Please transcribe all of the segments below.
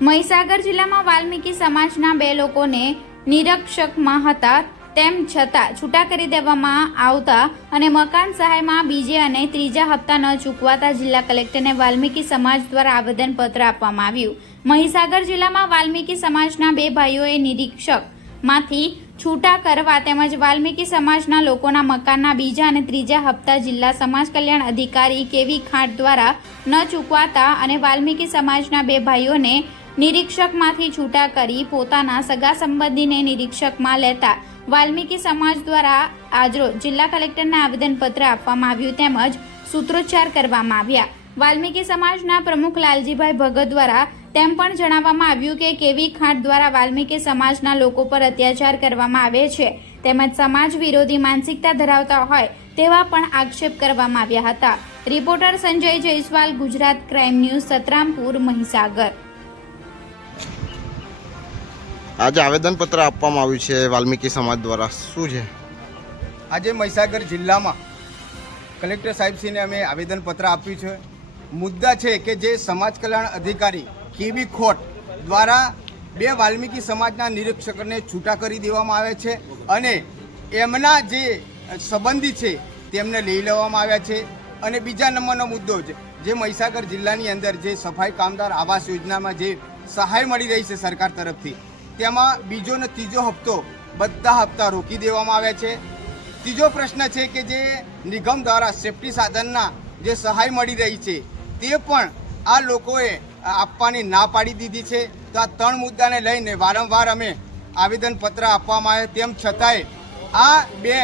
મહીસાગર જિલ્લામાં વાલ્મીકી સમાજના બે લોકોને નિરક્ષકમાં હતા. તેમ છતાં છૂટા કરી દેવામાં આવતા અને મકાન સહાયમાં બીજે અને ત્રીજા હપ્તા ન ચૂકવાતા જિલ્લા કલેક્ટરને વાલ્મીકી સમાજ દ્વારા આવેદનપત્ર આપવામાં આવ્યું. મહીસાગર જિલ્લામાં વાલ્મીકી સમાજના બે ભાઈઓએ નિરીક્ષકમાંથી છૂટા કરવા તેમજ વાલ્મીકી સમાજના લોકોના મકાનના બીજા અને ત્રીજા હપ્તા જિલ્લા સમાજ કલ્યાણ અધિકારી કેવી ખાંટ દ્વારા ન ચૂકવાતા અને વાલ્મીકી સમાજના બે ભાઈઓને નિરીક્ષકમાંથી છૂટા કરી પોતાના સગા સંબંધીને નિરીક્ષકમાં લેતા વાલ્મીકી સમાજ દ્વારા આજરોજ જિલ્લા કલેક્ટરને આવેદનપત્ર આપવામાં આવ્યું તેમજ સૂત્રોચ્ચાર કરવામાં આવ્યા. વાલ્મીકી સમાજના પ્રમુખ લાલજીભાઈ ભગત દ્વારા તેમ પણ જણાવવામાં આવ્યું કે કેવી ખાંટ દ્વારા વાલ્મીકી સમાજના લોકો પર અત્યાચાર કરવામાં આવે છે તેમજ સમાજ વિરોધી માનસિકતા ધરાવતા હોય તેવા પણ આક્ષેપ કરવામાં આવ્યા હતા. Reporter Sanjay Jaiswal, Gujarat crime news, Santrampur, Mahisagar. આજે આવેદનપત્ર આપવામાં આવ્યું છે વાલ્મીકી સમાજ દ્વારા. શું છે? આજે મહીસાગર જિલ્લામાં કલેક્ટર સાહેબશ્રીને અમે આવેદનપત્ર આપ્યું છે. મુદ્દા છે કે જે સમાજ કલ્યાણ અધિકારી કેવી ખોટ દ્વારા બે વાલ્મીકી સમાજના નિરીક્ષકોને છૂટા કરી દેવામાં આવે છે અને એમના જે સંબંધી છે તેમને લઈ લેવામાં આવ્યા છે. અને બીજા નંબરનો મુદ્દો છે જે મહીસાગર જિલ્લાની અંદર જે સફાઈ કામદાર આવાસ યોજનામાં જે સહાય મળી રહી છે સરકાર તરફથી તેમાં બીજો અને ત્રીજો હપ્તો બધા હપ્તા રોકી દેવામાં આવ્યા છે. ત્રીજો પ્રશ્ન છે કે જે નિગમ દ્વારા સેફટી સાધનના જે સહાય મળી રહી છે, તે પણ આ લોકોએ આપવાની ના પાડી દીધી છે. તો આ ત્રણ મુદ્દાને લઈને વારંવાર અમે આવેદનપત્ર આપવામાં આવે તેમ છતાંય આ બે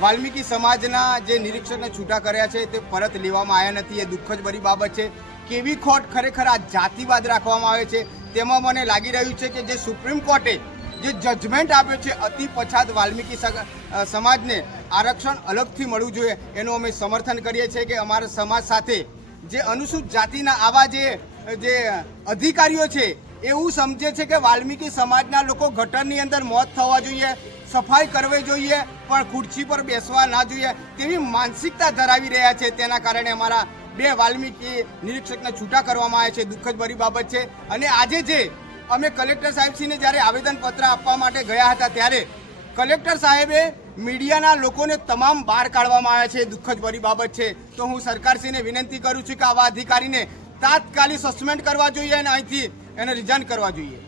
વાલ્મીકી સમાજના જે નિરીક્ષકને છૂટા કર્યા છે, તે પરત લેવામાં આવ્યા નથી. એ દુઃખજ ભરી બાબત છે. કેવી ખોટ ખરેખર આ જાતિવાદ રાખવામાં આવે છે? તેમાં મને લાગી રહ્યું છે કે જે સુપ્રીમ કોર્ટે જે જજમેન્ટ આપ્યો છે અતિ પછાત વાલ્મીકી સમાજને આરક્ષણ અલગથી મળવું જોઈએ એનું અમે સમર્થન કરીએ છીએ કે અમારા સમાજ સાથે જે અનુસૂચિત જાતિના આવા જે જે અધિકારીઓ છે, એવું સમજે છે કે વાલ્મીકી સમાજના લોકો ગટરની અંદર મોત થવા જોઈએ, સફાઈ કરવી જોઈએ, પણ ખુરશી પર બેસવા ના જોઈએ તેવી માનસિકતા ધરાવી રહ્યા છે તેના કારણે અમારા બે વાલ્મીકી નિરીક્ષકને છૂટા કરવામાં આવ્યા છે. દુઃખદ ભરી બાબત છે. અને આજે જે અમે કલેક્ટર સાહેબશ્રીને જ્યારે આવેદનપત્ર આપવા માટે ગયા હતા ત્યારે કલેક્ટર સાહેબે મીડિયાના લોકોને તમામ બહાર કાઢવામાં આવ્યા છે. દુઃખદ ભરી બાબત છે. તો હું સરકારશ્રીને વિનંતી કરું છું કે આવા અધિકારીને તાત્કાલિક સસ્પેન્ડ કરવા જોઈએ અને અહીંથી એને રિઝાઇન કરવા જોઈએ.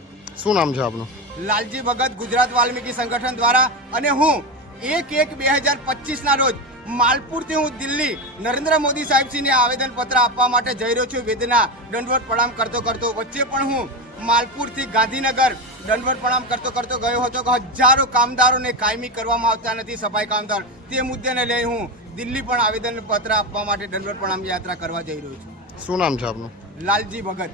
શું નામ છે આપનું? લાલજી ભગત ગુજરાત વાલ્મીકી સંગઠન દ્વારા. અને હું એક એક બે હજાર પચીસના રોજ માલપુરથી હું દિલ્હી નરેન્દ્ર મોદી સાહેબશ્રીને આવેદનપત્ર આપવા માટે જઈ રહ્યો છું. વેદના દંડવત પ્રણામ કરતો કરતો વચ્ચે પણ હું માલપુરથી ગાંધીનગર દંડવત પ્રણામ કરતો કરતો ગયો હતો કે હજારો કામદારોને કાયમી કરવામાં આવતા નથી સફાઈ કામદાર. તે મુદ્દેને લઈ હું દિલ્હી પણ આવેદનપત્ર આપવા માટે દંડવત પ્રણામ યાત્રા કરવા જઈ રહ્યો છું. શું નામ છે આપનું? લાલજી ભગત.